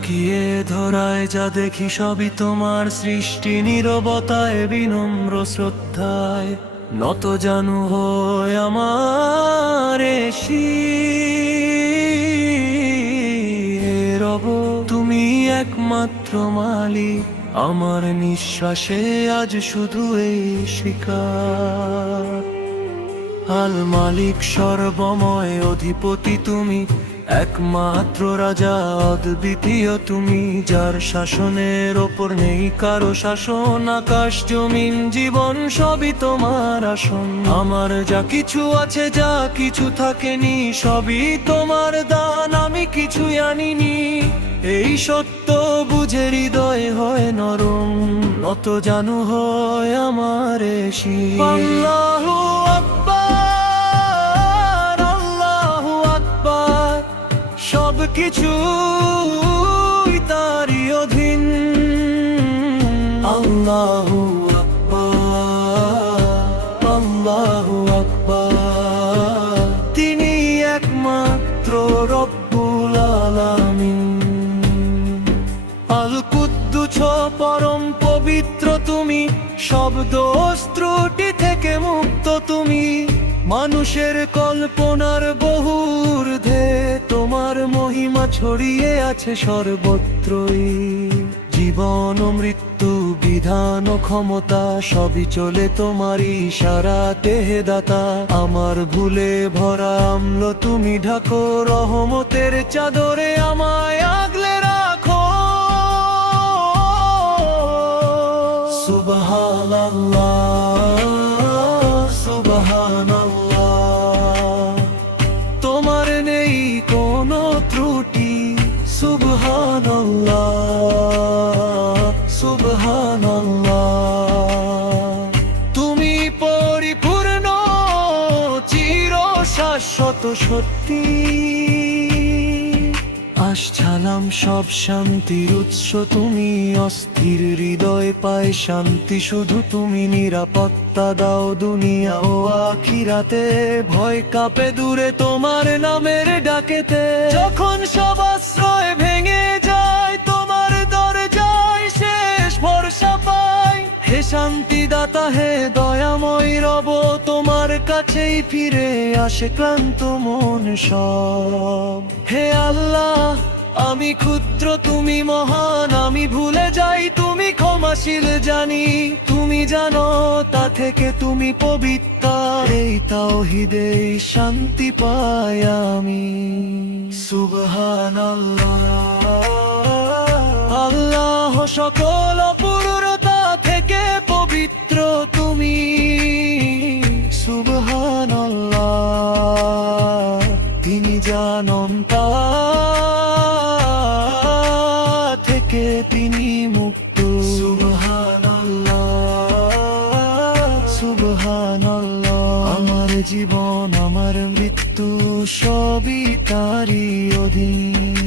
তাকিয়ে ধরায় যা দেখি সবই তোমার সৃষ্টি, নীরবতায় বিনম্র শ্রদ্ধায় নত জানু হয় আমার রব। তুমি একমাত্র মালিক, আমার নিঃশ্বাসে আজ শুধু এই স্বীকার। আল মালিক সর্বময় অধিপতি তুমি, একমাত্র রাজা অদ্বিতীয় তুমি, যার শাসনের ওপর নেই কারো শাসন। আকাশ জমিন জীবন সবই তোমার আসন। আমার যা কিছু আছে যা কিছু থাকেনি সবই তোমার দান, আমি কিছুই আনিনি। এই সত্য বুঝে হৃদয় হয় নরম, নত জানু হয় আমার আল্লাহু আকবার, আল্লাহু আকবার। সবকিছু তারই অধীন। আল্লাহু আকবার, আল্লাহু আকবার। তিনি একমাত্র রব্বুল আলামিন। আল কুদ্দুস পরম পবিত্র তুমি, সব দোষ ত্রুটি থেকে মুক্ত তুমি। মানুষের কল্পনার বহু ঊর্ধ্বে তোমার মহিমা ছড়িয়ে আছে সর্বত্রই। জীবন ও মৃত্যু, বিধান ও ক্ষমতা সবই চলে তোমারই ইশারাতে হে দাতা। আমার ভুলে ভরা আমল তুমি ঢাকো, রহমতের চাদরে আমায় আগলে রাখো। সুবহানাল্লাহ, সুবহানাল্লাহ। তোমার নেই কোনো ত্রুটি। সুবহানাল্লাহ, সুবহানাল্লাহ। তুমি পরিপূর্ণ, চির শাশ্বত সত্যি। আশালাম সব শান্তির উৎস তুমি, অস্থির হৃদয় পায় শান্তি শুধু তুমি। নিরাপত্তা দাও দুনিয়া ও আখিরাতে, ভয় কাঁপে দূরে তোমার নামের ডাকেতে। যখন সব আশ্রয় ভেঙে যায় তোমার দরজায় শেষ ভরসা পাই। হে শান্তিদাতা, হে দয়াময় রব, তোমার কাছেই ফিরে আসে ক্লান্ত মন সব। হে আল্লাহ, আমি ক্ষুদ্র তুমি মহান, আমি ভুলে যাই তুমি ক্ষমাশীল জানি। তুমি জানো তা থেকে তুমি পবিত্র, এই তাওহীদে শান্তি পাই আমি। সুবহানাল্লাহ, আল্লাহ সকল অপূর্ণতা থেকে পবিত্র তুমি। সুবহানাল্লাহ, তিনি জানন তা থেকে তিনি মুক্ত। সুবহানাল্লাহ, সুবহানাল্লাহ। আমার জীবন আমার মৃত্যু সবই তারই অধীন।